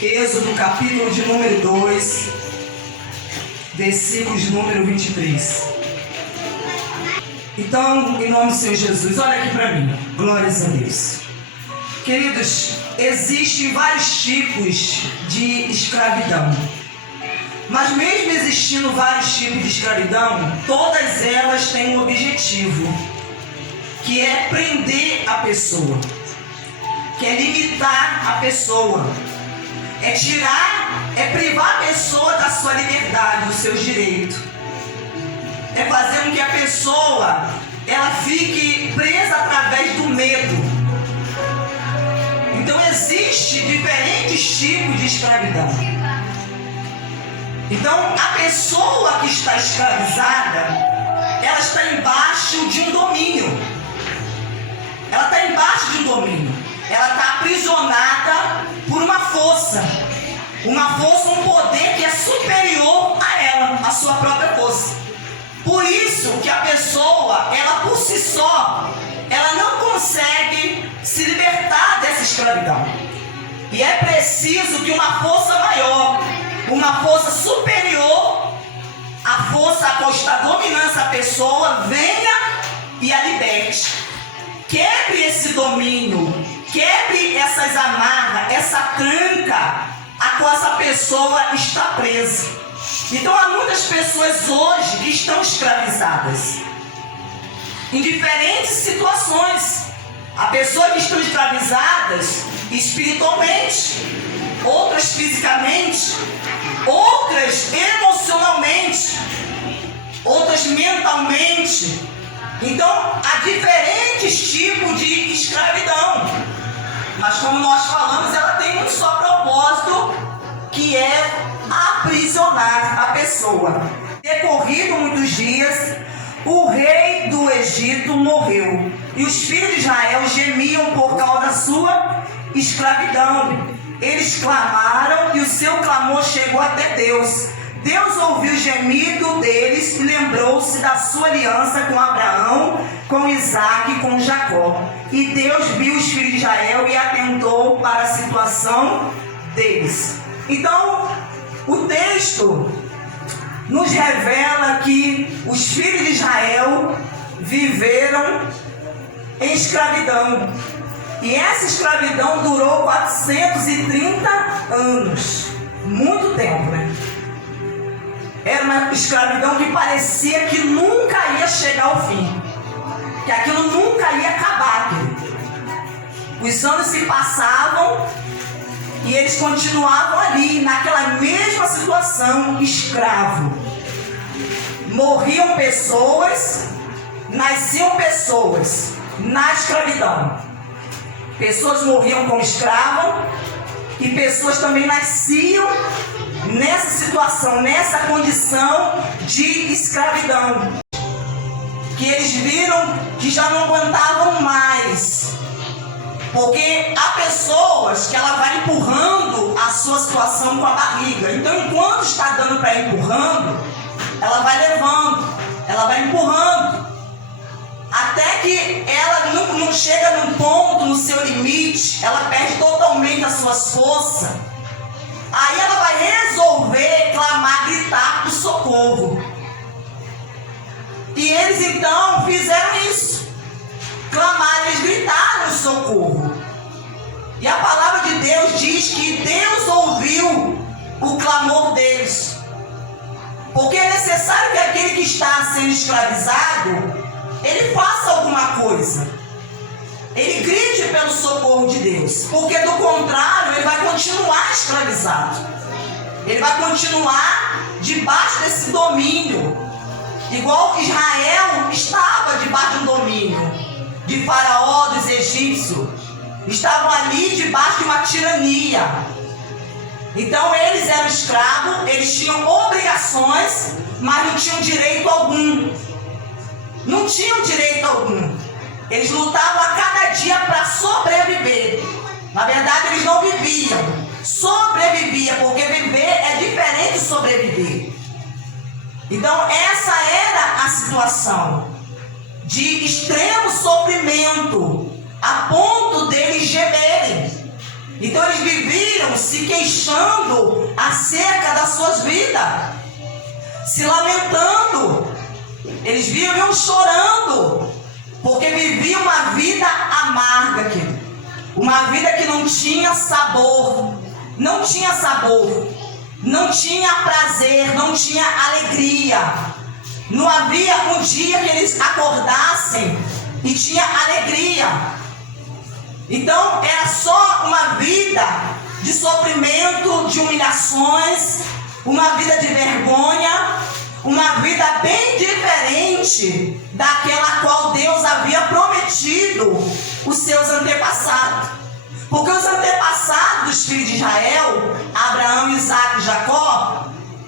Êxodo, capítulo de número 2, versículo de número 23. Então, em nome do Senhor Jesus, olha aqui para mim. Glórias a Deus. Queridos, existem vários tipos de escravidão. Mas mesmo existindo vários tipos de escravidão, todas elas têm um objetivo, que é prender a pessoa, que é limitar a pessoa, é privar a pessoa da sua liberdade, dos seus direitos, é fazer com que a pessoa ela fique presa através do medo. Então existem diferentes tipos de escravidão. Então a pessoa que está escravizada, ela está embaixo de um domínio. Ela está embaixo de um domínio. Ela está aprisionada por uma força, um poder que é superior a ela, a sua própria força. Por isso que a pessoa, ela por si só, ela não consegue se libertar dessa escravidão. E é preciso que uma força maior, uma força superior, a força a qual está dominando essa pessoa, venha e a liberte. Quebre esse domínio, quebre essas amarras, essa tranca a qual essa pessoa está presa. Então há muitas pessoas hoje que estão escravizadas em diferentes situações. Há pessoas que estão escravizadas espiritualmente, outras fisicamente, outras emocionalmente, outras mentalmente. Então há diferentes tipos de escravidão, mas como nós falamos, ela tem um só propósito, que é aprisionar a pessoa. Decorrido muitos dias, o rei do Egito morreu, e os filhos de Israel gemiam por causa da sua escravidão. Eles clamaram e o seu clamor chegou até Deus. Deus ouviu o gemido deles e lembrou-se da sua aliança com Abraão, com Isaac e com Jacó. E Deus viu os filhos de Israel e atentou para a situação deles. Então, o texto nos revela que os filhos de Israel viveram em escravidão. E essa escravidão durou 430 anos. Muito tempo, né? Era uma escravidão que parecia que nunca ia chegar ao fim, que aquilo nunca ia acabar. Os anos se passavam e eles continuavam ali, naquela mesma situação, escravo. Morriam pessoas, nasciam pessoas na escravidão. Pessoas morriam como escravo e pessoas também nasciam nessa situação, nessa condição de escravidão, que eles viram que já não aguentavam mais, porque há pessoas que ela vai empurrando a sua situação com a barriga. Então, enquanto está dando para ir empurrando, ela vai levando, ela vai empurrando, até que ela não chega num ponto, no seu limite, ela perde totalmente as suas forças. Aí ela vai resolver clamar, gritar por socorro. E eles então fizeram isso. Clamaram, eles gritaram socorro. E a palavra de Deus diz que Deus ouviu o clamor deles. Porque é necessário que aquele que está sendo escravizado, ele faça alguma coisa. Ele grite pelo socorro de Deus, porque do contrário ele vai continuar escravizado. Ele vai continuar debaixo desse domínio, igual que Israel estava debaixo de um domínio de Faraó, dos egípcios. Estavam ali debaixo de uma tirania. Então eles eram escravos, eles tinham obrigações, mas não tinham direito algum. Não tinham direito algum. Eles lutavam a cada dia para sobreviver. Na verdade, eles não viviam, sobreviviam, porque viver é diferente de sobreviver. Então, essa era a situação de extremo sofrimento, a ponto deles gemerem. Então eles viviam se queixando acerca das suas vidas, se lamentando. Eles viviam chorando, porque viviam uma vida amarga, querido. Uma vida que não tinha sabor, não tinha prazer, não tinha alegria. Não havia um dia que eles acordassem e tinha alegria. Então era só uma vida de sofrimento, de humilhações, uma vida de vergonha, uma vida bem diferente daquela qual Deus havia prometido os seus antepassados. Porque os antepassados dos filhos de Israel, Abraão, Isaac e Jacó,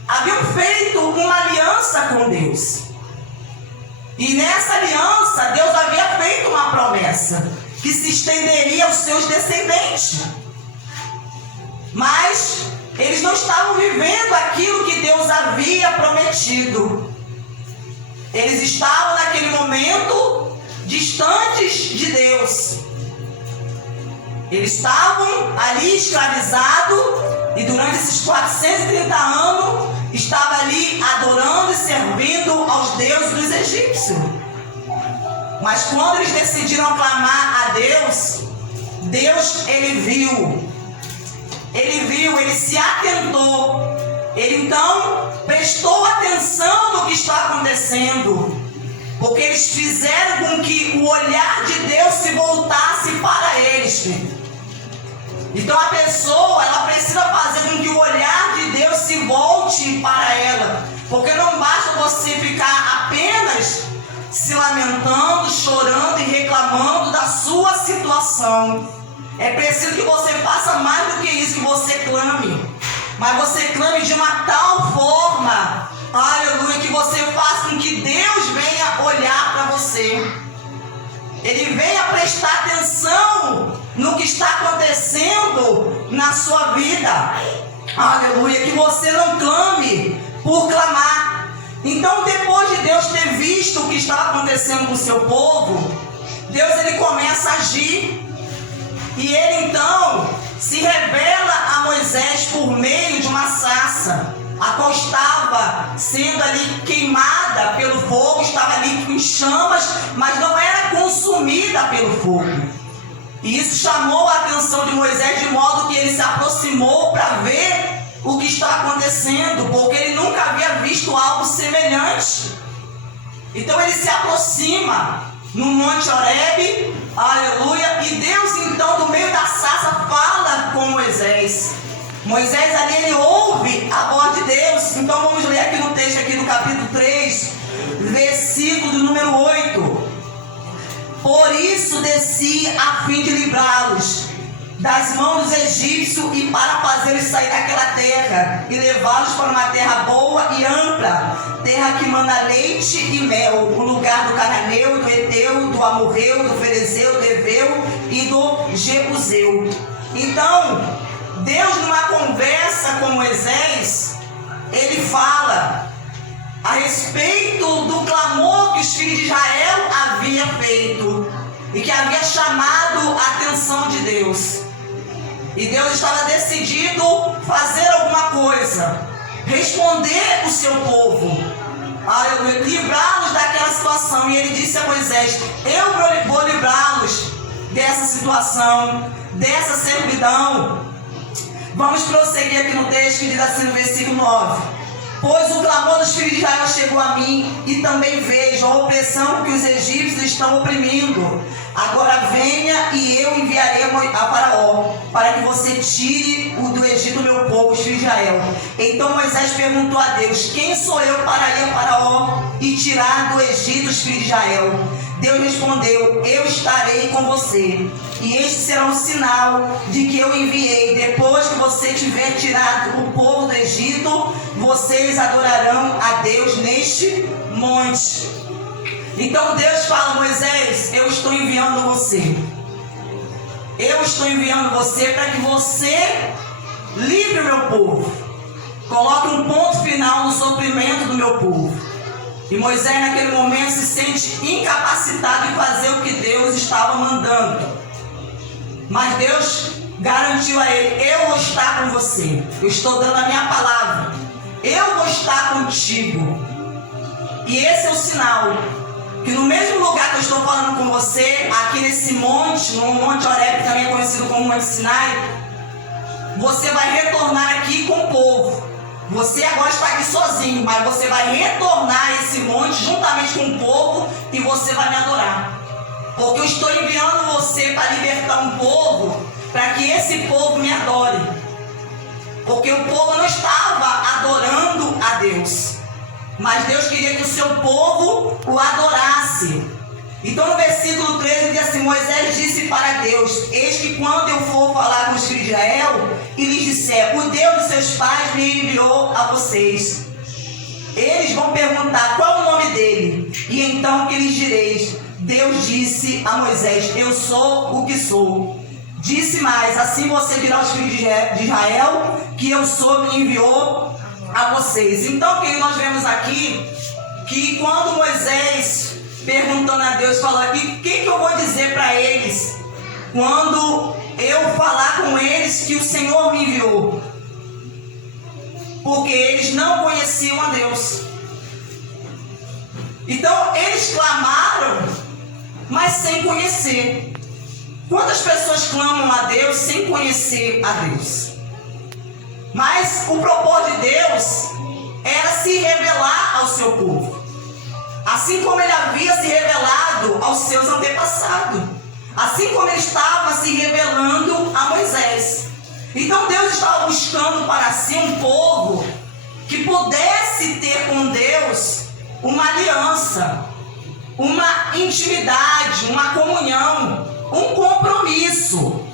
haviam feito uma aliança com Deus. E nessa aliança, Deus havia feito uma promessa que se estenderia aos seus descendentes. Mas eles não estavam vivendo aquilo que Deus havia prometido. Eles estavam naquele momento distantes de Deus. Eles estavam ali escravizados e durante esses 430 anos estavam ali adorando e servindo aos deuses dos egípcios. Mas quando eles decidiram clamar a Deus, Deus, ele viu, ele se atentou, ele então prestou atenção no que está acontecendo, porque eles fizeram com que o olhar de Deus se voltasse para eles. Então a pessoa, ela precisa fazer com que o olhar de Deus se volte para ela, porque não basta você ficar apenas se lamentando, chorando e reclamando da sua situação. É preciso que você faça mais do que isso, que você clame. Mas você clame de uma tal forma, aleluia, que você faça com que Deus venha olhar para você. Ele venha prestar atenção no que está acontecendo na sua vida. Aleluia, que você não clame por clamar. Então, depois de Deus ter visto o que estava acontecendo com o seu povo, Deus ele começa a agir. E ele então se revela a Moisés por meio de uma sarça, a qual estava sendo ali queimada pelo fogo, estava ali em chamas, mas não era consumida pelo fogo. E isso chamou a atenção de Moisés, de modo que ele se aproximou para ver o que está acontecendo, porque ele nunca havia visto algo semelhante. Então ele se aproxima no Monte Horebe, aleluia, e Deus então do meio da sarça fala com Moisés. Moisés ali ele ouve a voz de Deus. Então vamos ler aqui no texto aqui do capítulo 3, versículo do número 8. Por isso desci a fim de livrá-los das mãos dos egípcios e para fazê-los sair daquela terra e levá-los para uma terra boa e ampla, terra que manda leite e mel, o lugar do cananeu, do eteu, do amorreu, do ferezeu, do heveu e do jebuseu. Então Deus, numa conversa com Moisés, ele fala a respeito do clamor que os filhos de Israel haviam feito e que havia chamado a atenção de Deus. E Deus estava decidido fazer alguma coisa, responder o seu povo, livrá-los daquela situação. E ele disse a Moisés: eu vou livrá-los dessa situação, dessa servidão. Vamos prosseguir aqui no texto que diz assim no versículo 9. Pois o clamor dos filhos de Israel chegou a mim, e também vejo a opressão que os egípcios estão oprimindo. Agora venha e eu enviarei a Faraó, para que você tire do Egito o meu povo, os filhos de Israel. Então Moisés perguntou a Deus: quem sou eu para ir a Faraó e tirar do Egito os filhos de Israel? Deus respondeu: eu estarei com você, e este será um sinal de que eu enviei. Depois que você tiver tirado o povo do Egito, vocês adorarão a Deus neste monte. Então Deus fala: Moisés, eu estou enviando você. Eu estou enviando você para que você livre o meu povo. Coloque um ponto final no sofrimento do meu povo. E Moisés naquele momento se sente incapacitado de fazer o que Deus estava mandando. Mas Deus garantiu a ele: eu vou estar com você, eu estou dando a minha palavra, eu vou estar contigo. E esse é o sinal, que no mesmo lugar que eu estou falando com você, aqui nesse monte, no Monte Horebe, que também é conhecido como Monte Sinai, você vai retornar aqui com o povo. Você agora está aqui sozinho, mas você vai retornar a esse monte juntamente com o povo e você vai me adorar. Porque eu estou enviando você para libertar um povo, para que esse povo me adore. Porque o povo não estava adorando a Deus, mas Deus queria que o seu povo o adorasse. Então no versículo 13 diz assim: Moisés disse para Deus: eis que quando eu for falar com os filhos de Israel e lhes disser, o Deus dos seus pais me enviou a vocês, eles vão perguntar qual é o nome dele, e então que lhes direis? Deus disse a Moisés: eu sou o que sou. Disse mais: assim você dirá aos filhos de Israel que eu sou, me enviou a vocês. Então o que nós vemos aqui, que quando Moisés perguntando a Deus, falou: e o que eu vou dizer para eles quando eu falar com eles que o Senhor me enviou? Porque eles não conheciam a Deus. Então eles clamaram, mas sem conhecer. Quantas pessoas clamam a Deus sem conhecer a Deus? Mas o propósito de Deus era se revelar ao seu povo, assim como ele havia se revelado aos seus antepassados, assim como ele estava se revelando a Moisés. Então Deus estava buscando para si um povo que pudesse ter com Deus uma aliança, uma intimidade, uma comunhão, um compromisso.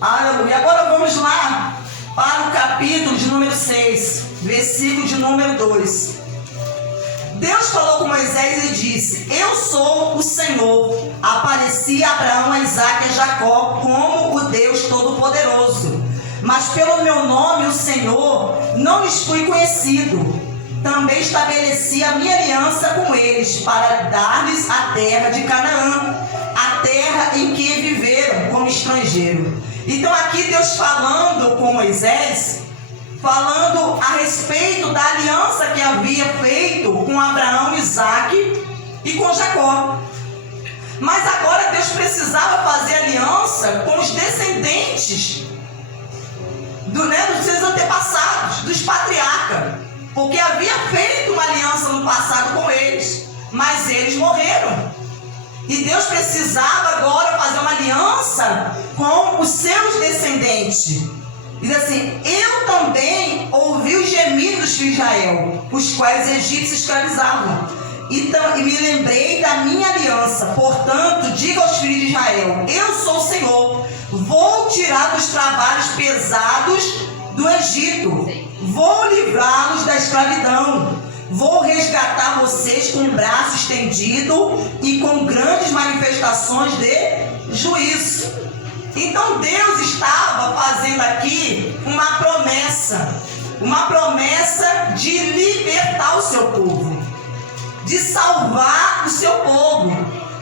Aleluia. Agora vamos lá para o capítulo de número 6, versículo de número 2. Deus falou com Moisés e disse: eu sou o Senhor. Apareci a Abraão, a Isaque e a Jacó como o Deus Todo-Poderoso. Mas pelo meu nome, o Senhor, não lhes fui conhecido. Também estabeleci a minha aliança com eles, para dar-lhes a terra de Canaã, a terra em que viveram como estrangeiro. Então aqui Deus falando com Moisés, falando a respeito da aliança que havia feito com Abraão, Isaque e com Jacó. Mas agora Deus precisava fazer aliança com os descendentes dos seus antepassados, dos patriarcas, porque havia feito uma aliança no passado com eles, mas eles morreram. E Deus precisava agora fazer uma aliança com os seus descendentes. Diz assim: eu também ouvi os gemidos dos filhos de Israel, os quais os egípcios escravizavam, e me lembrei da minha aliança. Portanto, diga aos filhos de Israel: eu sou o Senhor, vou tirar dos trabalhos pesados do Egito, vou livrá-los da escravidão, vou resgatar vocês com o braço estendido e com grandes manifestações de juízo. Então Deus estava fazendo aqui uma promessa de libertar o seu povo, de salvar o seu povo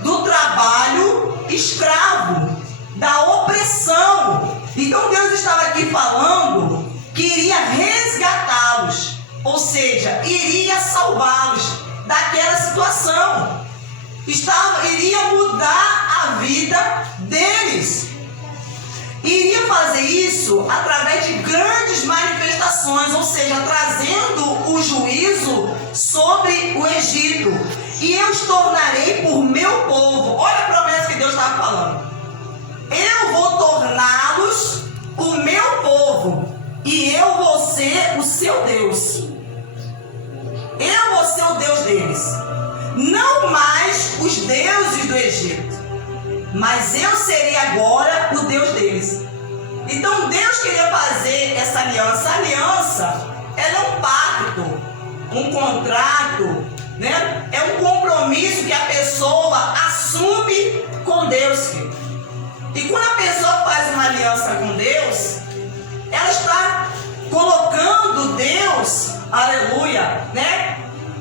do trabalho escravo, da opressão. Então Deus estava aqui falando que iria resgatá-los, ou seja, iria salvá-los daquela situação, iria mudar a vida deles. Iria fazer isso através de grandes manifestações, ou seja, trazendo o juízo sobre o Egito. E eu os tornarei por meu povo. Olha a promessa que Deus estava falando. Eu vou torná-los o meu povo, e eu vou ser o seu Deus. Eu vou ser o Deus deles. Não mais os deuses do Egito, mas eu serei agora o Deus deles. Então Deus queria fazer essa aliança. A aliança, ela é um pacto, um contrato, né? É um compromisso que a pessoa assume com Deus. E quando a pessoa faz uma aliança com Deus, ela está colocando Deus, aleluia, né?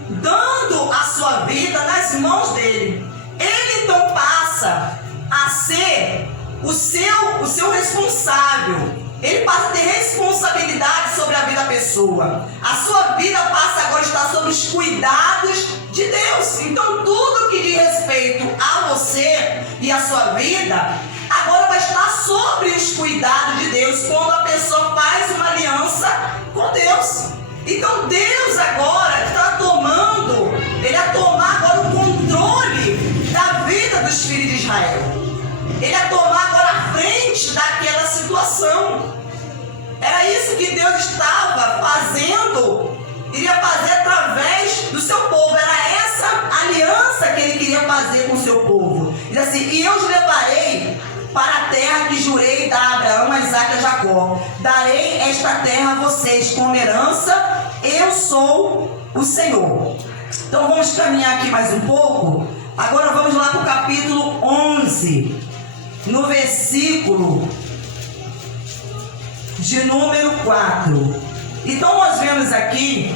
Dando a sua vida nas mãos dele. Ele então passa a ser o seu responsável. Ele passa a ter responsabilidade sobre a vida da pessoa. A sua vida passa agora a estar sob os cuidados de Deus. Então tudo que diz respeito a você e a sua vida, agora vai estar sobre os cuidados de Deus quando a pessoa faz uma aliança com Deus. Então Deus agora está tomando, Ele vai tomar agora o controle da vida dos filhos de Israel. Ele vai tomar agora a frente daquela situação. Era isso que Deus estava fazendo, iria fazer através do seu povo. Era essa aliança que Ele queria fazer com o seu povo. Ele diz assim: e eu os levarei para a terra que jurei dar a Abraão, a Isaque e a Jacó. Darei esta terra a vocês como herança, eu sou o Senhor. Então vamos caminhar aqui mais um pouco. Agora vamos lá para o capítulo 11, no versículo de número 4. Então nós vemos aqui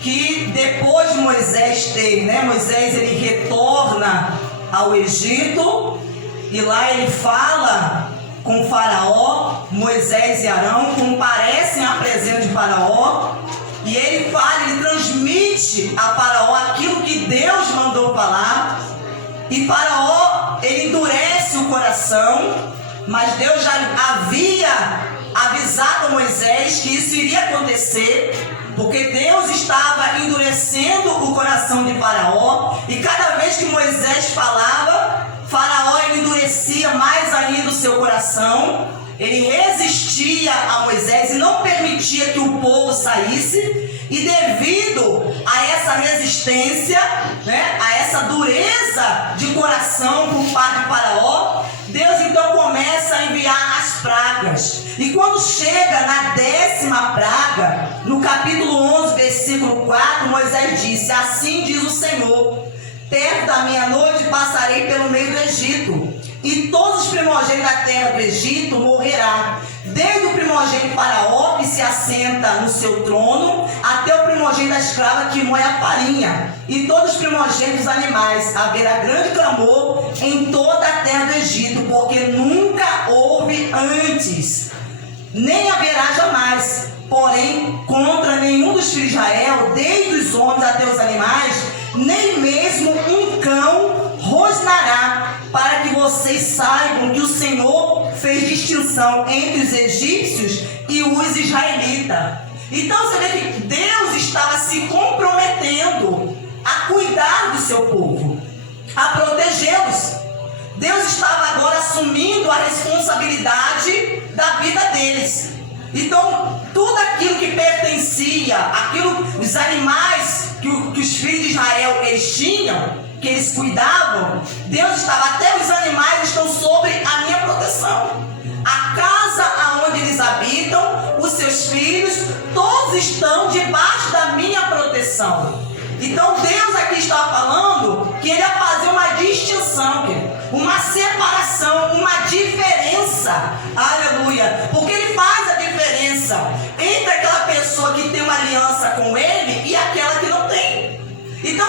que depois de Moisés ter, Moisés ele retorna ao Egito, e lá ele fala com Faraó. Moisés e Arão comparecem à presença de Faraó, e ele fala, ele transmite a Faraó aquilo que Deus mandou falar, e Faraó, ele endurece o coração, mas Deus já havia avisado a Moisés que isso iria acontecer, porque Deus estava endurecendo o coração de Faraó, e cada vez que Moisés falava, Faraó ele endurecia mais ainda o seu coração. Ele resistia a Moisés e não permitia que o povo saísse, e devido a essa resistência, a essa dureza de coração por parte de Faraó, Deus então começa a enviar as pragas. E quando chega na 10ª praga, no capítulo 11, versículo 4, Moisés disse: assim diz o Senhor, perto da meia-noite passarei pelo meio do Egito, e todos os primogênitos da terra do Egito morrerá, desde o primogênito Faraó, que se assenta no seu trono, até o primogênito da escrava que moe a farinha, e todos os primogênitos dos animais. Haverá grande clamor em toda a terra do Egito, porque nunca houve antes, nem haverá jamais, porém, contra nenhum dos filhos de Israel, desde os homens até os animais, nem mesmo um cão rosnará, para que vocês saibam que o Senhor fez distinção entre os egípcios e os israelitas. Então você vê que Deus estava se comprometendo a cuidar do seu povo, a protegê-los. Deus estava agora assumindo a responsabilidade da vida deles. Então tudo aquilo que pertencia, os animais que os filhos de Israel eles tinham, que eles cuidavam, Deus estava, até os animais estão sob a minha proteção. A casa aonde eles habitam, os seus filhos, todos estão debaixo da minha proteção. Então Deus aqui está falando que Ele ia fazer uma distinção, uma separação, uma diferença, aleluia, porque Ele faz a diferença entre aquela pessoa que tem uma aliança com Ele e aquela que não tem. Então,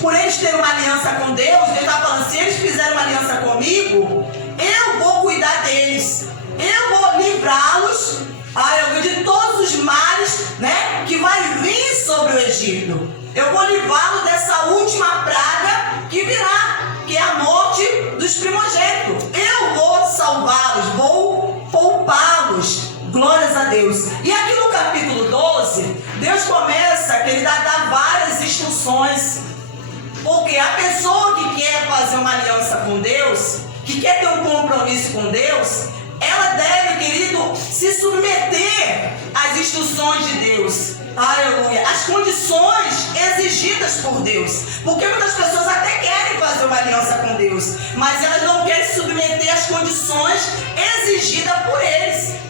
por eles terem uma aliança com Deus, Deus está falando: se eles fizerem uma aliança comigo, eu vou cuidar deles, eu vou livrá-los de todos os males que vai vir sobre o Egito. Eu vou livrá-los dessa última praga que virá, que é a morte dos primogênitos. Eu vou salvá-los, vou poupá-los. Glórias a Deus. E aqui no capítulo 12, Deus começa a Ele dar várias instruções. Porque a pessoa que quer fazer uma aliança com Deus, que quer ter um compromisso com Deus, ela deve, querido, se submeter às instruções de Deus. Aleluia. As condições exigidas por Deus. Porque muitas pessoas até querem fazer uma aliança com Deus, mas elas não querem se submeter às condições exigidas por eles.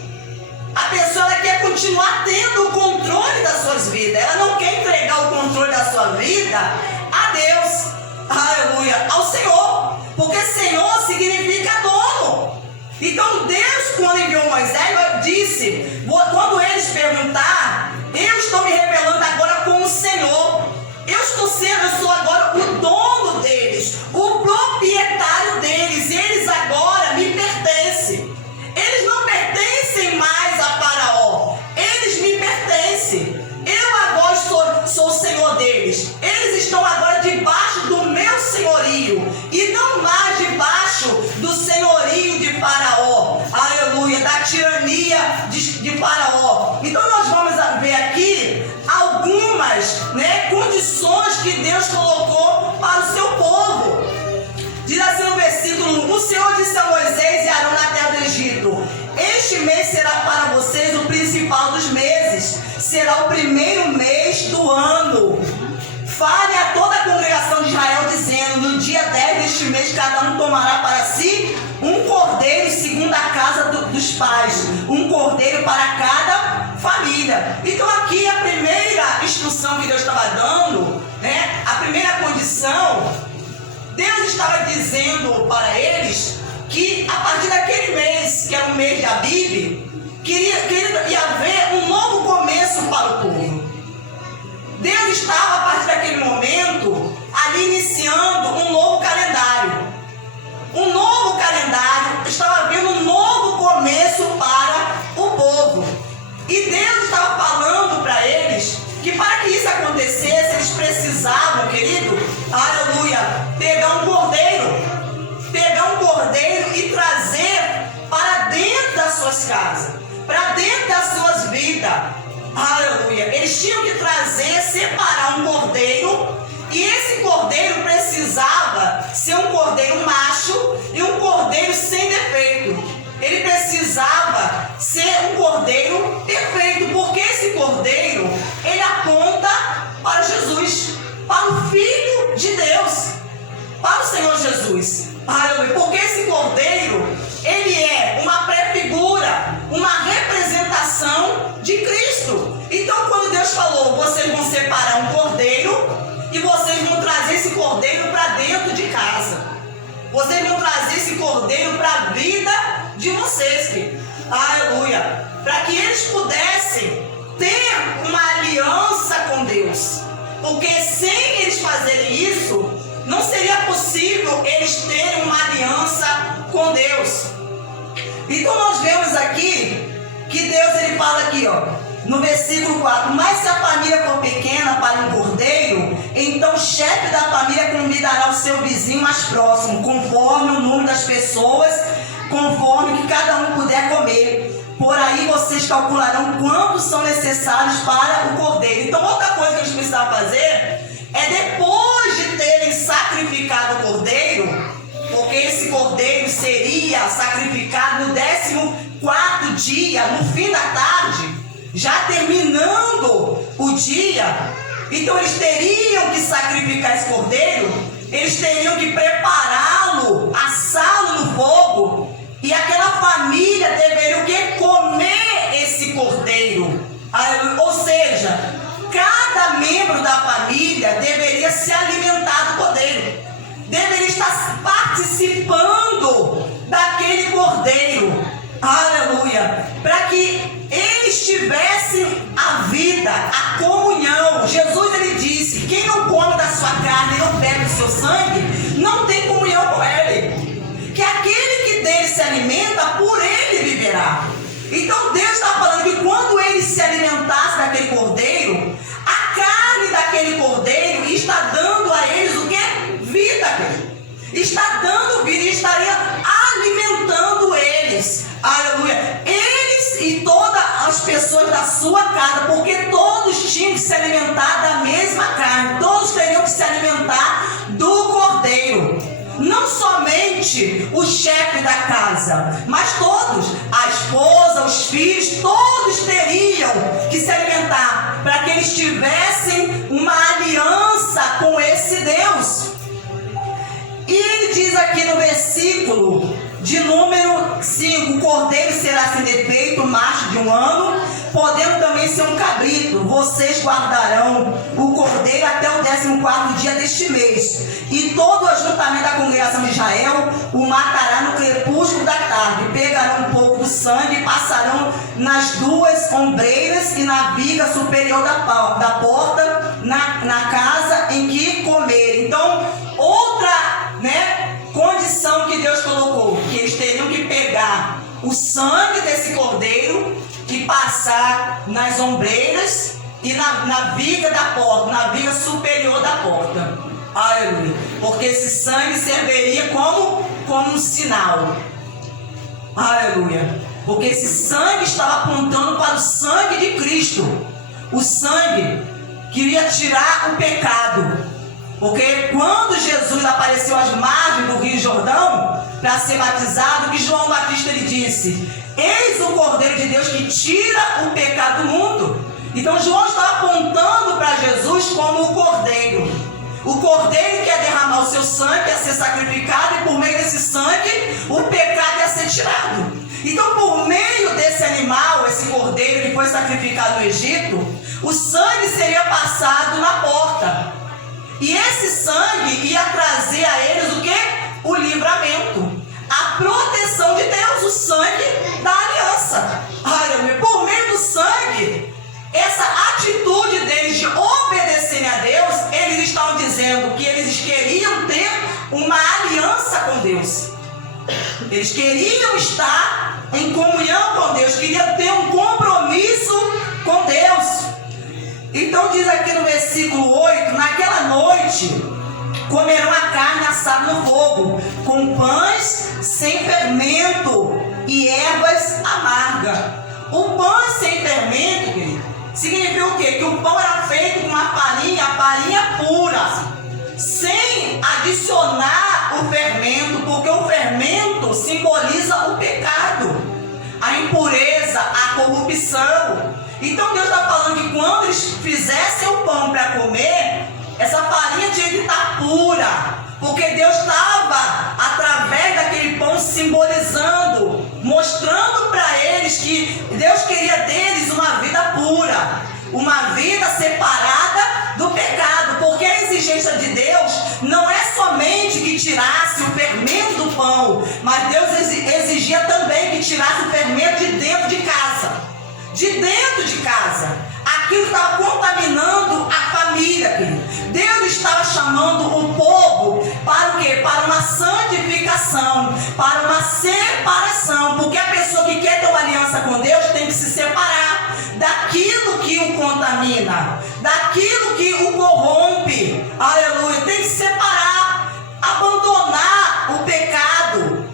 A pessoa ela quer continuar tendo o controle das suas vidas. Ela não quer entregar o controle da sua vida a Deus. Aleluia. Ao Senhor. Porque Senhor significa dono. Então Deus, quando enviou Moisés, disse, quando eles perguntar, eu estou me revelando agora como Senhor. Eu sou agora o dono deles, o proprietário deles. Eles agora me pertencem. Eles de Faraó. Então nós vamos ver aqui algumas condições que Deus colocou para o seu povo. Diz assim no versículo 1: o Senhor disse a Moisés e Arão na terra do Egito: este mês será para vocês o principal dos meses, será o primeiro mês do ano. Fale a toda a congregação de Israel, dizendo: no dia 10 deste mês, cada um tomará para si um cordeiro segundo a casa dos pais, um cordeiro para cada família. Então aqui a primeira instrução que Deus estava dando, a primeira condição, Deus estava dizendo para eles que a partir daquele mês, que era o mês de Abib, ia haver um novo começo para o povo. Deus estava, a partir daquele momento, ali iniciando um novo calendário. Um novo calendário, estava havendo um novo começo para o povo. E Deus estava falando para eles que para que isso acontecesse, eles precisavam, querido, aleluia, pegar um cordeiro e trazer para dentro das suas casas, para dentro das suas vidas. Aleluia. Eles tinham que trazer, separar um cordeiro, e esse cordeiro precisava ser um cordeiro macho e um cordeiro sem defeito. Ele precisava ser um cordeiro perfeito, porque esse cordeiro, ele aponta para Jesus, para o Filho de Deus, para o Senhor Jesus. Aleluia. Porque esse cordeiro, ele é uma prefigura, uma representação de Cristo. Então, quando Deus falou: vocês vão separar um cordeiro e vocês vão trazer esse cordeiro para dentro de casa, vocês vão trazer esse cordeiro para a vida de vocês, filho. Aleluia. Para que eles pudessem ter uma aliança com Deus, porque sem eles fazerem isso, não seria possível eles terem uma aliança com Deus. Então nós vemos aqui que Deus, ele fala aqui, no versículo 4: mas se a família for pequena para um cordeiro, então o chefe da família convidará o seu vizinho mais próximo, conforme o número das pessoas, conforme que cada um puder comer. Por aí vocês calcularão quantos são necessários para o cordeiro. Então outra coisa que eles precisavam fazer é, depois de terem sacrificado o cordeiro, porque esse cordeiro seria sacrificado no 14º dia, no fim da tarde, já terminando o dia. Então eles teriam que sacrificar esse cordeiro, eles teriam que prepará-lo, assá-lo no fogo, e aquela família deveria o quê? Comer esse cordeiro. Ou seja, cada membro da família deveria se alimentar do cordeiro, deveria estar participando daquele cordeiro. Aleluia. Para que eles tivessem a vida, a comunhão. Jesus, ele disse: quem não come da sua carne e não bebe do seu sangue, não tem comunhão com ele. Que aquele que dele se alimenta, por ele viverá. Então Deus está falando que quando eles se alimentassem daquele cordeiro, a carne daquele cordeiro está dando a eles o que? Vida. Está dando vida e estaria alimentando eles. Aleluia. Eles e todas as pessoas da sua casa, porque todos tinham que se alimentar da mesma carne, todos teriam que se alimentar do cordeiro. Não somente o chefe da casa, mas todos, a esposa, os filhos, todos teriam que se alimentar, para que eles tivessem uma aliança com esse Deus. E ele diz aqui no versículo de número 5: o cordeiro será sem defeito, macho de 1 ano, podendo também ser um cabrito. Vocês guardarão o cordeiro até o 14º dia deste mês, e todo o ajuntamento da congregação de Israel o matará no crepúsculo da tarde. Pegarão um pouco do sangue e passarão nas 2 ombreiras e na viga superior da porta, na casa em que comerem. Então, outra condição que Deus colocou, que eles teriam que pegar o sangue desse cordeiro e passar nas ombreiras e na viga da porta, na viga superior da porta. Aleluia. Porque esse sangue serviria como um sinal. Aleluia. Porque esse sangue estava apontando para o sangue de Cristo. O sangue queria tirar o pecado. Porque quando Jesus apareceu às margens do Rio Jordão para ser batizado, que João Batista ele disse: eis o Cordeiro de Deus que tira o pecado do mundo. Então João estava apontando para Jesus como o Cordeiro. O Cordeiro que ia derramar o seu sangue, ia ser sacrificado, e por meio desse sangue o pecado ia ser tirado. Então, por meio desse animal, esse cordeiro que foi sacrificado no Egito, o sangue seria passado na porta. E esse sangue ia trazer a eles o quê? O livramento. A proteção de Deus, o sangue da aliança. Aleluia. Por meio do sangue, essa atitude deles de obedecerem a Deus, eles estavam dizendo que eles queriam ter uma aliança com Deus. Eles queriam estar em comunhão com Deus, queriam ter um compromisso com Deus. Então diz aqui no versículo 8: naquela noite comerão a carne assada no fogo, com pães sem fermento e ervas amargas. O pão sem fermento, querido, significa o quê? Que o pão era feito com uma farinha, a farinha pura, sem adicionar o fermento, porque o fermento simboliza o pecado, a impureza, a corrupção. Então Deus está falando que quando eles fizessem o pão para comer, essa farinha tinha que estar pura, porque Deus estava, através daquele pão, simbolizando, mostrando para eles que Deus queria deles uma vida pura, uma vida separada do pecado, porque a exigência de Deus não é somente que tirasse o fermento do pão, mas Deus exigia também que tirasse o fermento de dentro de casa. De dentro de casa. Aquilo estava contaminando a família, querido. Deus estava chamando o povo para o quê? Para uma santificação, para uma separação, porque a pessoa que quer ter uma aliança com Deus tem que se separar daquilo que o contamina, daquilo que o corrompe. Aleluia. Tem que se separar, abandonar o pecado.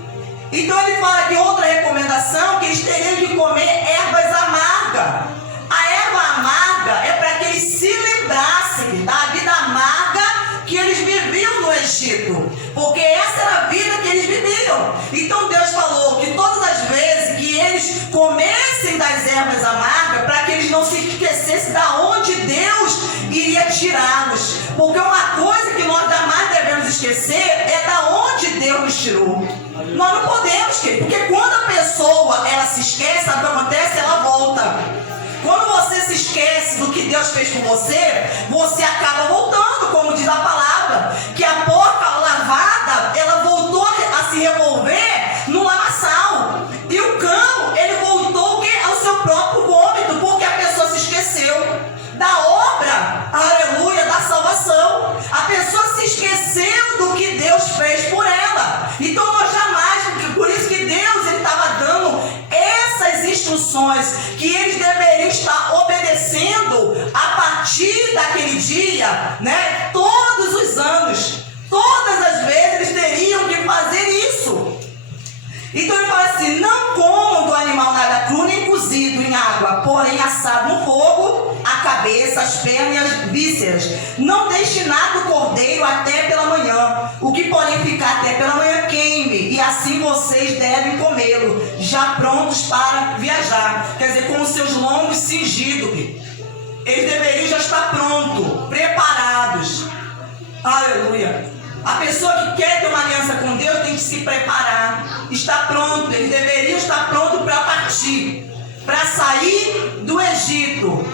Então ele fala aqui outra recomendação, que eles teriam que comer ervas amargas. A erva amarga é para que eles se lembrassem da vida amarga que eles viviam no Egito, porque essa era a vida que eles viviam. Então Deus falou que todas as vezes que eles comessem das ervas amargas, para que eles não se esquecessem da onde Deus iria tirá-los, porque uma coisa que nós jamais devemos esquecer é da onde Deus nos tirou. Nós não podemos, querido, porque quando a pessoa ela se esquece, sabe o que acontece? Ela volta. Quando você se esquece do que Deus fez com você, você acaba voltando, como diz a palavra, que a porca lavada, ela voltou a se revolver no lamaçal. E o cão, ele voltou ao seu próprio vômito, porque a pessoa se esqueceu da obra, aleluia, da salvação. A pessoa se esqueceu do que Deus fez por ela. Então nós jamais, por isso que Deus estava dando essas instruções que eles deveriam estar obedecendo a partir daquele dia, né? Todos os anos, todas as vezes eles teriam que fazer isso. Então ele fala assim: não comam do animal nada cru nem cozido em água, porém assado no fogo, a cabeça, as pernas e as vísceras. Não deixe nada do cordeiro até pela manhã. O que porém ficar até pela manhã queime, e assim vocês devem comê-lo, já prontos para viajar. Quer dizer, com os seus lombos cingidos. Eles deveriam já estar prontos, preparados. Aleluia. A pessoa que quer ter uma aliança com Deus tem que se preparar, estar pronto. Eles deveriam estar prontos para partir, para sair do Egito.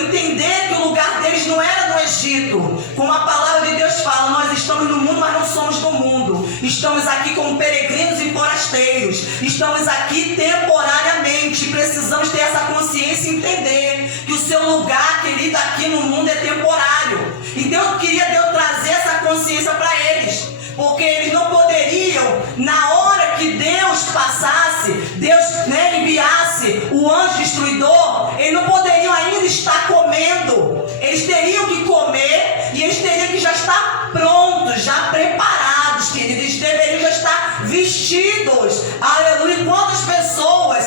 Entender que o lugar deles não era no Egito. Como a palavra de Deus fala, nós estamos no mundo, mas não somos do mundo. Estamos aqui como peregrinos e forasteiros. Estamos aqui temporariamente. Precisamos ter essa consciência e entender que o seu lugar, querido, aqui no mundo é temporário. E Deus queria trazer essa consciência para eles, porque eles não poderiam, na hora que Deus passasse, Deus enviasse o anjo destruidor, eles não poderiam ainda estar comendo. Eles teriam que comer e eles teriam que já estar prontos, já preparados, queridos. Eles deveriam já estar vestidos. Aleluia. Quantas pessoas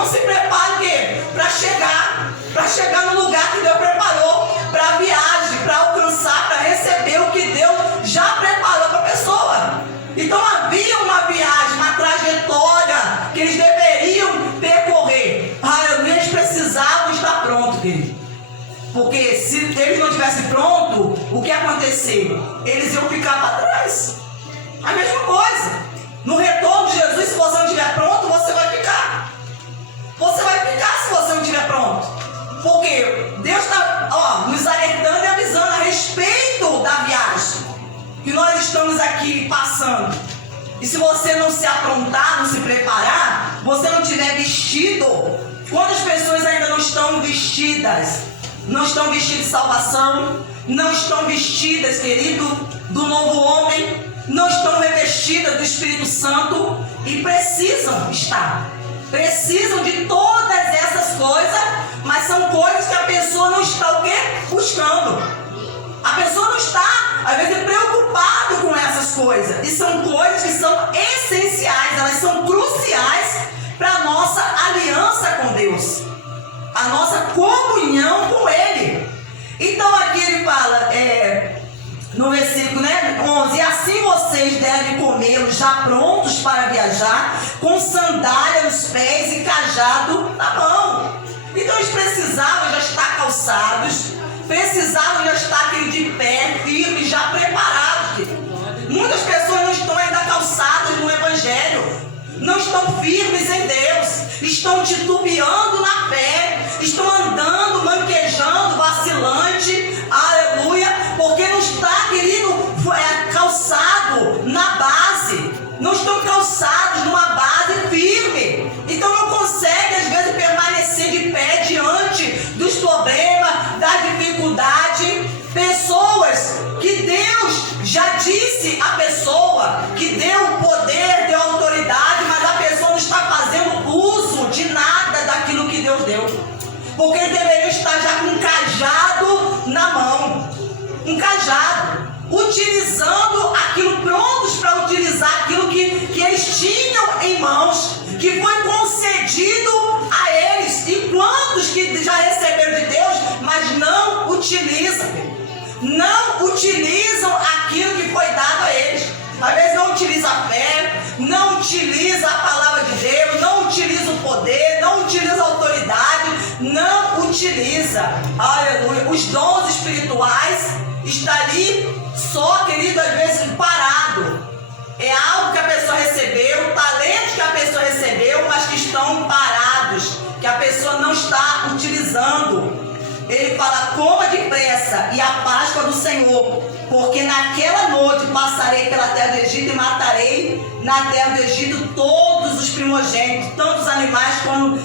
não se prepara o quê? Para chegar no lugar que Deus preparou, para a viagem, para alcançar, para receber o que Deus já preparou para a pessoa. Então havia uma viagem, uma trajetória que eles deveriam percorrer. Aleluia, eles precisavam estar prontos, querido. Porque se eles não estivessem prontos, o que ia acontecer? Eles iam ficar para trás. A mesma coisa. No retorno de Jesus, se você não estiver pronto, você vai ficar. Você vai ficar se você não estiver pronto. Porque Deus está nos alertando e avisando a respeito da viagem que nós estamos aqui passando. E se você não se aprontar, não se preparar, você não tiver vestido, quantas pessoas ainda não estão vestidas? Não estão vestidas de salvação, não estão vestidas, querido, do novo homem, não estão revestidas do Espírito Santo e precisam estar. Precisam de todas essas coisas, mas são coisas que a pessoa não está o quê? Buscando. A pessoa não está, às vezes, preocupada com essas coisas. E são coisas que são essenciais, elas são cruciais para a nossa aliança com Deus. A nossa comunhão com Ele. Então aqui ele fala, no versículo 11, e assim vocês devem comê-lo já prontos para viajar, com sandália nos pés e cajado na mão. Então eles precisavam já estar calçados, precisavam já estar de pé, firmes, já preparados. Muitas pessoas não estão ainda calçadas no Evangelho, não estão firmes em Deus, estão titubeando na fé, estão andando, manquejando, vacilante, aleluia, porque não está, querido, calçado na base, não estão calçados numa base firme, então não consegue às vezes permanecer de pé diante dos problemas, da dificuldade. Pessoas que Deus já disse a pessoa, que deu poder, deu autoridade, mas a pessoa não está fazendo uso de nada daquilo que Deus deu, porque eles deveriam estar já com um cajado na mão, um cajado, utilizando aquilo, prontos para utilizar aquilo que eles tinham em mãos, que foi concedido a eles. E quantos que já receberam de Deus, mas não utilizam? Não utilizam aquilo que foi dado a eles. Às vezes não utiliza a fé, não utiliza a palavra de Deus, não utiliza o poder, não utiliza a autoridade, não utiliza, aleluia, os dons espirituais. Está ali só, querido, às vezes parado. É algo que a pessoa recebeu, talentos que a pessoa recebeu, mas que estão parados, que a pessoa não está utilizando. Ele fala, coma depressa e a Páscoa do Senhor, porque naquela noite passarei pela terra do Egito e matarei na terra do Egito todos os primogênitos, tanto os animais como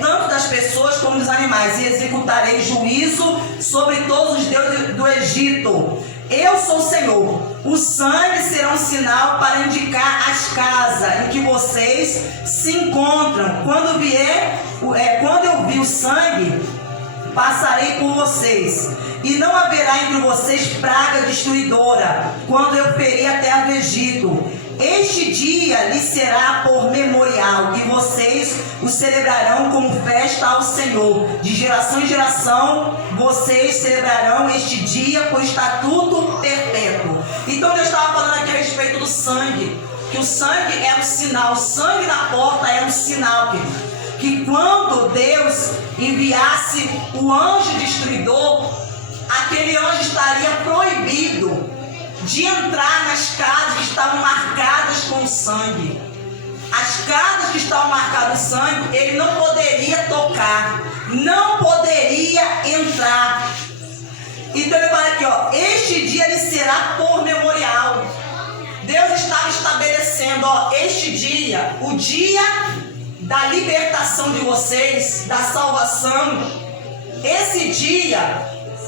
tanto das pessoas como dos animais, e executarei juízo sobre todos os deuses do Egito. Eu sou o Senhor. O sangue será um sinal para indicar as casas em que vocês se encontram. Quando eu vi o sangue, passarei por vocês, e não haverá entre vocês praga destruidora, quando eu ferir a terra do Egito. Este dia lhe será por memorial, e vocês o celebrarão como festa ao Senhor. De geração em geração, vocês celebrarão este dia por estatuto perpétuo. Então Deus estava falando aqui a respeito do sangue, que o sangue é um sinal, o sangue na porta é um sinal, que quando Deus enviasse o anjo destruidor, aquele anjo estaria proibido de entrar nas casas que estavam marcadas com sangue. As casas que estavam marcadas com sangue, ele não poderia tocar, não poderia entrar. Então ele fala aqui, este dia lhe será por memorial. Deus estava estabelecendo, este dia, o dia da libertação de vocês, da salvação. Esse dia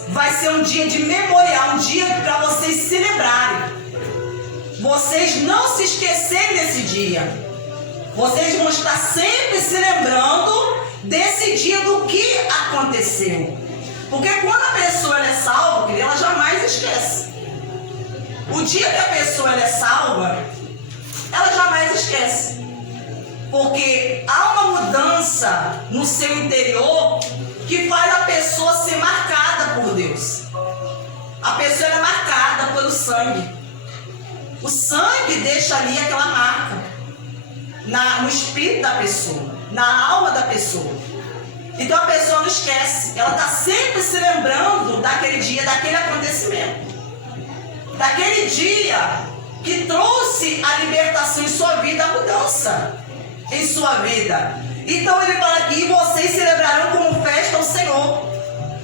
vai ser um dia de memorial, um dia para vocês se lembrarem. Vocês não se esquecerem desse dia. Vocês vão estar sempre se lembrando desse dia, do que aconteceu. Porque quando a pessoa é salva, ela jamais esquece. O dia que a pessoa é salva, ela jamais esquece. Porque há uma mudança no seu interior que faz a pessoa ser marcada por Deus. A pessoa é marcada pelo sangue. O sangue deixa ali aquela marca no espírito da pessoa, na alma da pessoa. Então a pessoa não esquece, ela está sempre se lembrando daquele dia, daquele acontecimento, daquele dia que trouxe a libertação em sua vida, a mudança em sua vida. Então ele fala aqui: e vocês celebrarão como festa ao Senhor.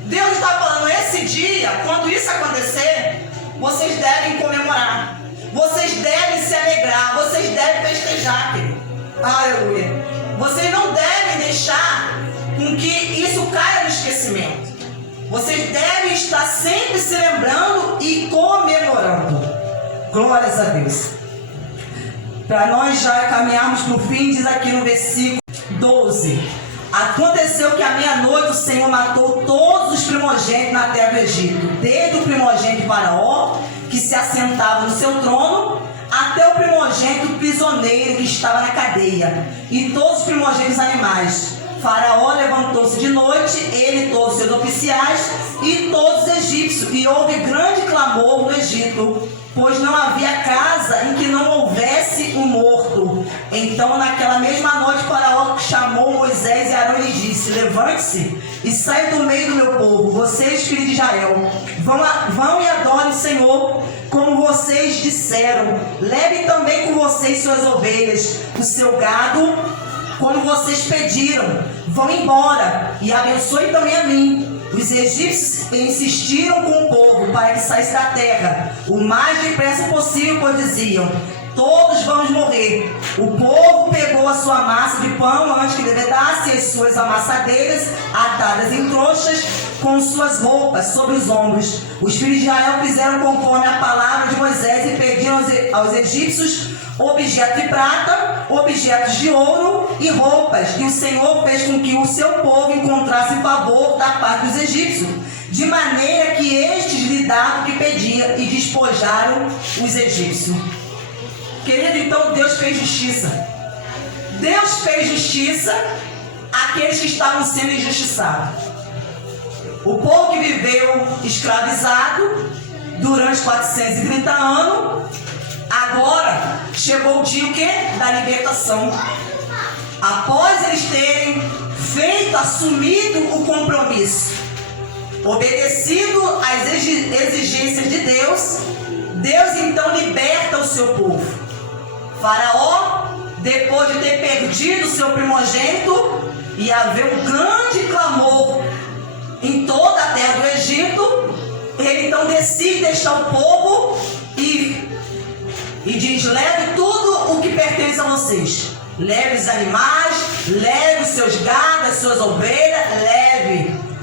Deus está falando, esse dia, quando isso acontecer, vocês devem comemorar, vocês devem se alegrar, vocês devem festejar, querido. Aleluia. Vocês não devem deixar com que isso caia no esquecimento. Vocês devem estar sempre se lembrando e comemorando. Glórias a Deus. Para nós já caminharmos para o fim, diz aqui no versículo 12: aconteceu que à meia-noite o Senhor matou todos os primogênitos na terra do Egito, desde o primogênito de Faraó, que se assentava no seu trono, até o primogênito prisioneiro que estava na cadeia, e todos os primogênitos animais. Faraó levantou-se de noite, ele e todos os seus oficiais, e todos os egípcios, e houve grande clamor no Egito, pois não havia casa em que não houvesse um morto. Então naquela mesma noite Faraó chamou Moisés e Arão e lhe disse: levante-se e saia do meio do meu povo, vocês, filhos de Israel, vão e adorem o Senhor, como vocês disseram. Levem também com vocês suas ovelhas, o seu gado, como vocês pediram. Vão embora e abençoem também a mim. Os egípcios insistiram com o povo para que saísse da terra o mais depressa possível, pois diziam: todos vamos morrer. O povo pegou a sua massa de pão antes que levedasse as suas amassadeiras atadas em trouxas, com suas roupas sobre os ombros. Os filhos de Israel fizeram conforme a palavra de Moisés e pediram aos egípcios objetos de prata, objetos de ouro e roupas. E o Senhor fez com que o seu povo encontrasse favor da parte dos egípcios, de maneira que estes lhe davam o que pedia e despojaram os egípcios. Querido, então Deus fez justiça. Deus fez justiça àqueles que estavam sendo injustiçados. O povo que viveu escravizado durante 430 anos, agora chegou o dia o quê? Da libertação. Após eles terem assumido o compromisso, obedecido às exigências de Deus, Deus então liberta o seu povo. Faraó, depois de ter perdido o seu primogênito e haver um grande clamor em toda a terra do Egito, ele então decide deixar o povo ir. E diz: leve tudo o que pertence a vocês. Leve os animais, leve os seus gados, as suas ovelhas,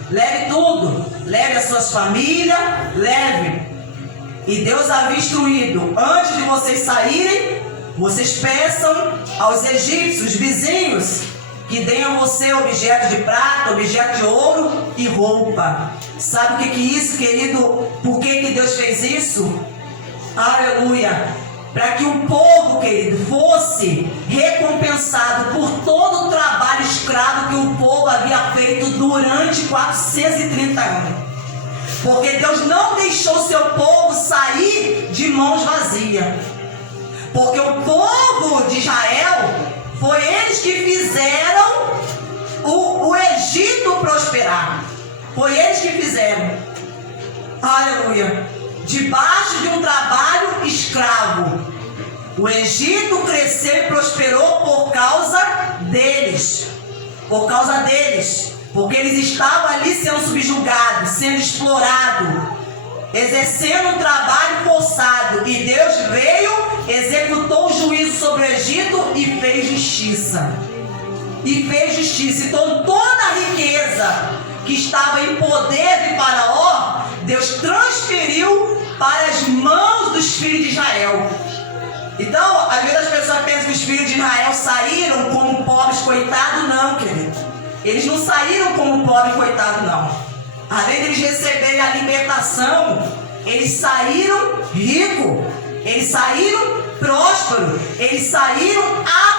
leve tudo. Leve as suas famílias, leve. E Deus havia instruído: antes de vocês saírem, vocês peçam aos egípcios, vizinhos, que deem a você objetos de prata, objetos de ouro e roupa. Sabe o que é isso, querido? Por que Deus fez isso? Aleluia! Para que o povo, querido, fosse recompensado por todo o trabalho escravo que o povo havia feito durante 430 anos. Porque Deus não deixou seu povo sair de mãos vazias. Porque o povo de Israel, foi eles que fizeram o Egito prosperar. Foi eles que fizeram. Aleluia. Debaixo de um trabalho escravo, o Egito cresceu e prosperou por causa deles. Por causa deles. Porque eles estavam ali sendo subjugados, sendo explorados, exercendo um trabalho forçado. E Deus veio, executou o juízo sobre o Egito e fez justiça. Então toda a riqueza que estava em poder de Faraó, Deus transferiu para as mãos dos filhos de Israel. Então, às vezes as pessoas pensam que os filhos de Israel saíram como pobres coitados. Não, querido. Eles não saíram como pobres coitados, não. Além de eles receberem a libertação, eles saíram ricos. Eles saíram prósperos. Eles saíram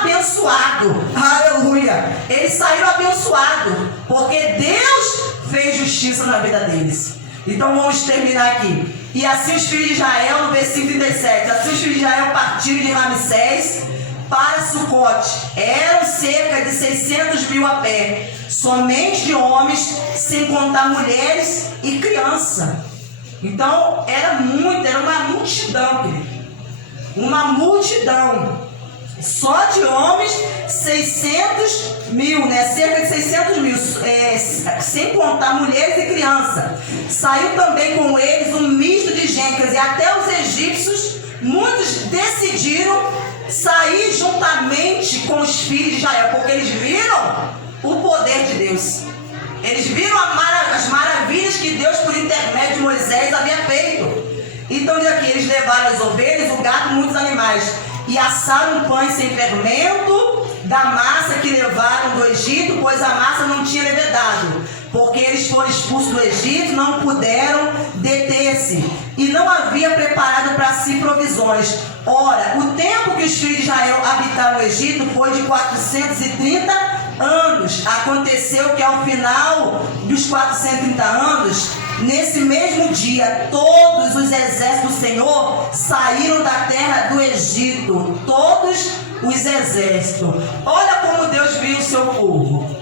abençoados. Aleluia. Eles saíram abençoados, porque Deus fez justiça na vida deles. Então vamos terminar aqui. E assim os filhos de Israel, no versículo 37, assim os filhos de Israel partiram de Ramsés para Sucote. Eram cerca de 600 mil a pé, somente de homens, sem contar mulheres e crianças. Então era uma multidão, querido. Uma multidão. Só de homens, 600 mil, né? Cerca de 600 mil, sem contar mulheres e crianças. Saiu também com eles um misto de gente, e até os egípcios, muitos decidiram sair juntamente com os filhos de Israel, porque eles viram o poder de Deus. Eles viram as maravilhas que Deus, por intermédio de Moisés, havia feito. Então, aqui eles levaram as ovelhas, o gado e muitos animais, e assaram pães sem fermento da massa que levaram do Egito, pois a massa não tinha levedado, porque eles foram expulsos do Egito, não puderam deter-se, e não havia preparado para si provisões. Ora, o tempo que os filhos de Israel habitaram o Egito foi de 430 anos. Aconteceu que ao final dos 430 anos, nesse mesmo dia, todos os exércitos do Senhor saíram da terra do Egito. Todos os exércitos. Olha como Deus viu o seu povo.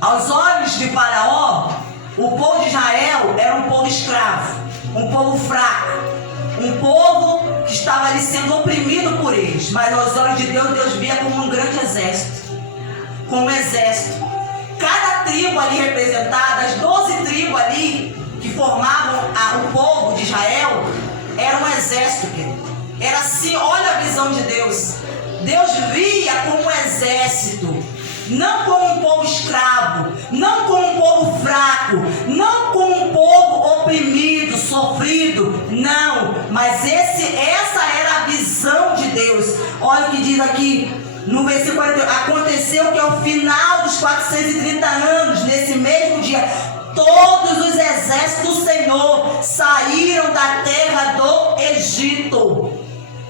Aos olhos de Faraó, o povo de Israel era um povo escravo, um povo fraco, um povo que estava ali sendo oprimido por eles. Mas aos olhos de Deus, Deus via como um grande exército. Como um exército. Cada tribo ali representada, as 12 tribos ali que formavam o povo de Israel, era um exército, querido. Era assim, olha a visão de Deus. Deus via como um exército, não como um povo escravo, não como um povo fraco, não como um povo oprimido, sofrido, não, mas essa era a visão de Deus. Olha o que diz aqui no versículo 48, aconteceu que ao final dos 430 anos, nesse mesmo dia, todos os exércitos do Senhor saíram da terra do Egito.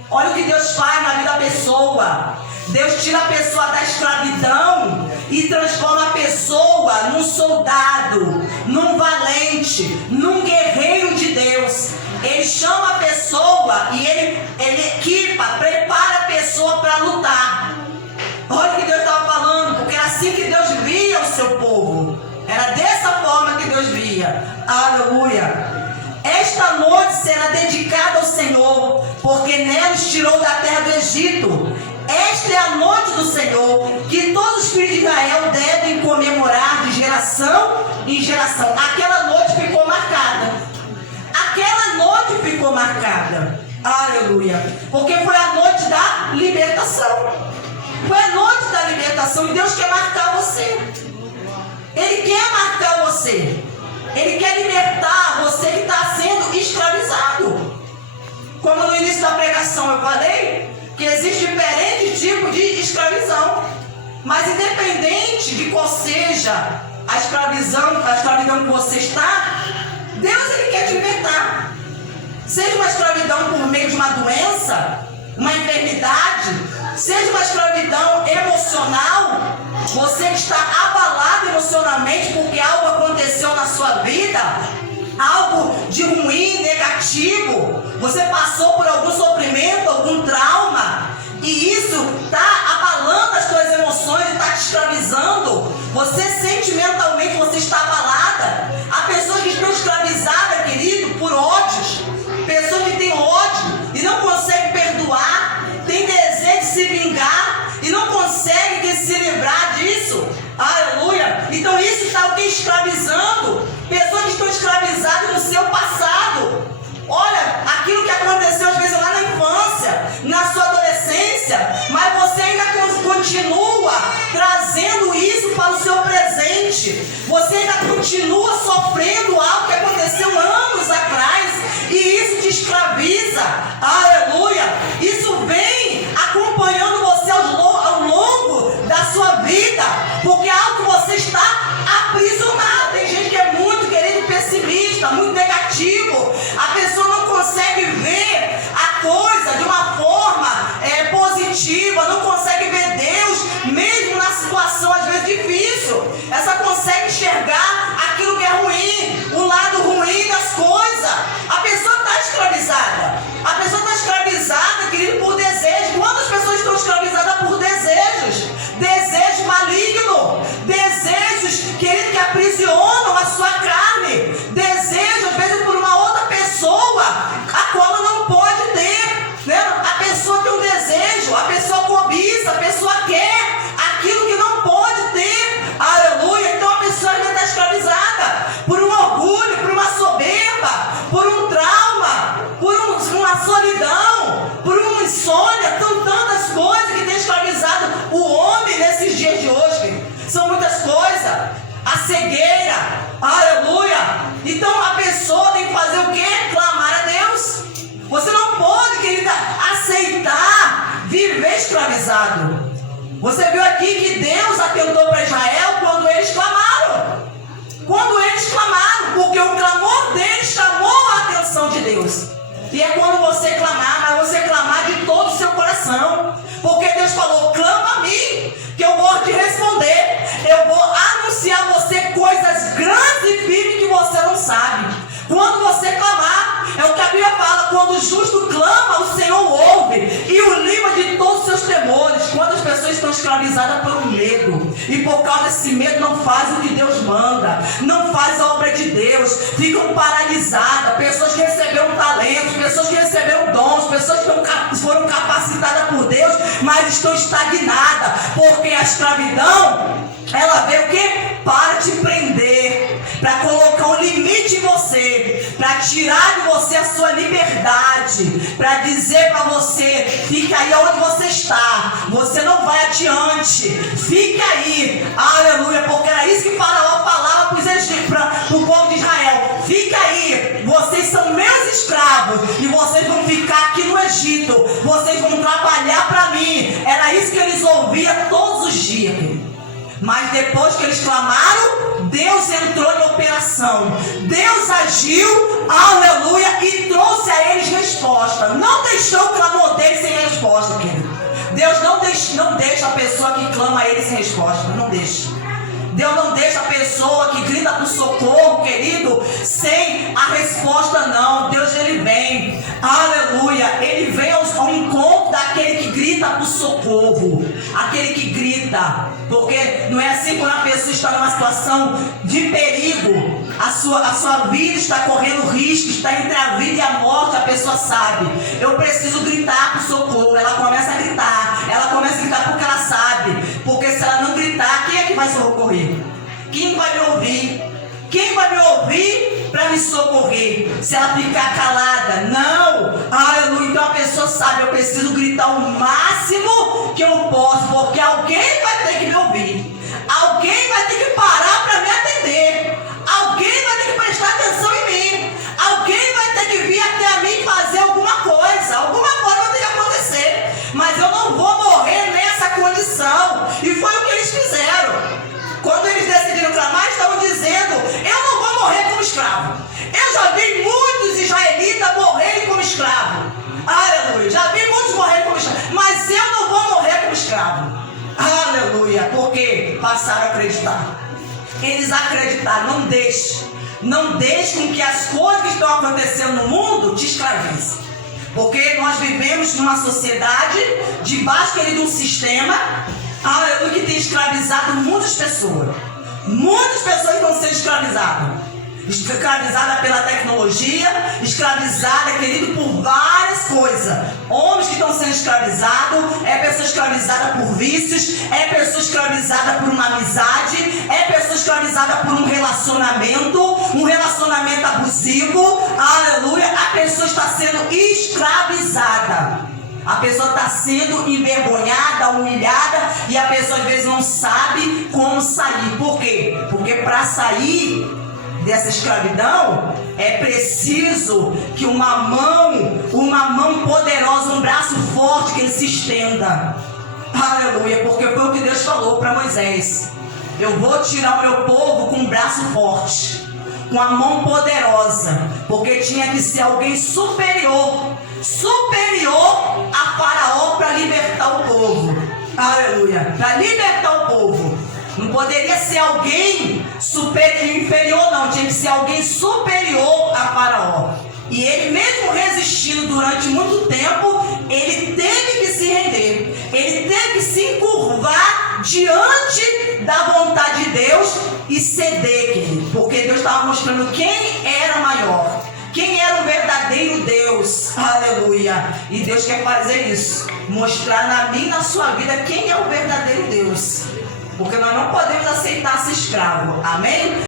Olha o que Deus faz na vida da pessoa. Deus tira a pessoa da escravidão e transforma a pessoa num soldado, num valente, num guerreiro de Deus. Ele chama a pessoa e ele equipa, prepara a pessoa para lutar. Olha o que Deus estava falando, porque era assim que Deus via o seu povo. Era dessa forma que Deus via. Aleluia. Esta noite será dedicada ao Senhor, porque nela os tirou da terra do Egito. Esta é a noite do Senhor, que todos os filhos de Israel devem comemorar de geração em geração. Aquela noite ficou marcada. Aquela noite ficou marcada. Aleluia. Porque foi a noite da libertação. Foi a noite da libertação e Deus quer marcar você. Ele quer marcar você. Ele quer libertar você que está sendo escravizado. Como no início da pregação eu falei, que existe diferentes tipos de escravidão. Mas independente de qual seja a escravidão que você está, Deus ele quer te libertar. Seja uma escravidão por meio de uma doença, uma enfermidade, seja uma escravidão emocional, você que está abalado emocionalmente porque algo aconteceu na sua vida, algo de ruim, negativo, você passou por algum sofrimento, algum trauma, e isso está abalando as suas emoções, está te escravizando, você sentimentalmente você está abalada. Há pessoas que estão escravizadas, querido, por ódios, pessoas que têm ódio e não conseguem perdoar, tem desejo de se vingar e não consegue se livrar disso. Aleluia. Então isso está o que? Escravizando. Pessoas que estão escravizadas no seu passado. Olha, aquilo que aconteceu às vezes lá na infância, na sua adolescência, mas você ainda continua trazendo isso para o seu presente. Você ainda continua sofrendo algo que aconteceu anos atrás e isso te escraviza. Aleluia. Isso vem acompanhando você ao longo da sua vida, porque é algo que você está aprisionado. Tem gente que é muito, querido, pessimista, muito negativo. A pessoa não consegue ver a coisa de uma forma positiva, não consegue doença, a cegueira, aleluia. Então a pessoa tem que fazer o quê? Clamar a Deus. Você não pode, querida, aceitar viver escravizado. Você viu aqui que Deus atentou para Israel quando eles clamaram. Quando eles clamaram, porque o clamor deles chamou a atenção de Deus. E é quando você clamar, mas você clamar de todo o seu coração. Porque Deus falou, clama a mim, que eu vou te responder. Eu vou anunciar a você coisas grandes e firmes que você não sabe. Quando você clamar, é o que a Bíblia fala, quando o justo clama, o Senhor ouve e o livra de todos os seus temores. Quantas pessoas estão escravizadas por medo, e por causa desse medo não fazem o que Deus manda, não fazem a obra de Deus, ficam paralisadas. Pessoas que receberam talentos, pessoas que receberam dons, pessoas que foram capacitadas por Deus, mas estão estagnadas, porque a escravidão, ela veio o quê? Para te prender, para colocar um limite em você, para tirar de você a sua liberdade, para dizer para você, fica aí onde você está, você não vai adiante, fica aí, aleluia, porque era isso que Faraó falava para o povo de Israel, fica aí, vocês são meus escravos, e vocês vão ficar aqui no Egito, vocês vão trabalhar para mim. Era isso que eles ouviam todos os dias. Mas depois que eles clamaram, Deus entrou em operação. Deus agiu, aleluia, e trouxe a eles resposta. Não deixou o clamor deles sem resposta, querido. Deus não deixa a pessoa que clama a ele sem resposta. Não deixa. Deus não deixa a pessoa que grita por socorro, querido, sem a resposta, não. Deus, ele vem, aleluia, ele vem ao encontro daquele que grita por socorro, aquele que grita, porque não é assim quando a pessoa está numa situação de perigo, a sua vida está correndo risco, está entre a vida e a morte, a pessoa sabe, eu preciso gritar por socorro, ela começa a gritar porque ela sabe, porque se ela não gritar, quem é que vai socorrer? Quem vai me ouvir? Quem vai me ouvir para me socorrer? Se ela ficar calada, não, aleluia. Então a pessoa sabe, eu preciso gritar o máximo que eu posso, porque alguém vai ter que me ouvir, alguém vai ter que parar para me atender, alguém vai ter que prestar atenção em mim, alguém vai ter que vir até a mim fazer alguma coisa vai ter que acontecer, mas eu não vou morrer nessa condição. E foi o que eles fizeram. Quando eles decidiram clamar, estavam dizendo, eu não vou morrer como escravo. Eu já vi muitos israelitas morrerem como escravo. Aleluia. Já vi muitos morrerem como escravo. Mas eu não vou morrer como escravo. Aleluia. Porque passaram a acreditar. Eles acreditaram. Não deixe. Não deixe com que as coisas que estão acontecendo no mundo te escravizem. Porque nós vivemos numa sociedade debaixo de um sistema, aleluia, que tem escravizado muitas pessoas. Muitas pessoas estão sendo escravizadas. Escravizada pela tecnologia, escravizada, querido, por várias coisas. Homens que estão sendo escravizados, é pessoa escravizada por vícios, é pessoa escravizada por uma amizade, é pessoa escravizada por um relacionamento abusivo, aleluia. A pessoa está sendo escravizada. A pessoa está sendo envergonhada, humilhada, e a pessoa às vezes não sabe como sair. Por quê? Porque para sair dessa escravidão é preciso que uma mão poderosa, um braço forte que ele se estenda. Aleluia, porque foi o que Deus falou para Moisés. Eu vou tirar o meu povo com um braço forte, com a mão poderosa, porque tinha que ser alguém superior a Faraó para libertar o povo. Aleluia, para libertar o povo. Não poderia ser alguém inferior, não. Tinha que ser alguém superior a Faraó. E ele, mesmo resistindo durante muito tempo, ele teve que se render. Ele teve que se encurvar diante da vontade de Deus e ceder, querido. Porque Deus estava mostrando quem era maior, quem era o verdadeiro Deus. Aleluia. E Deus quer fazer isso, mostrar na minha e na sua vida quem é o verdadeiro Deus. Porque nós não podemos aceitar ser escravo. Amém?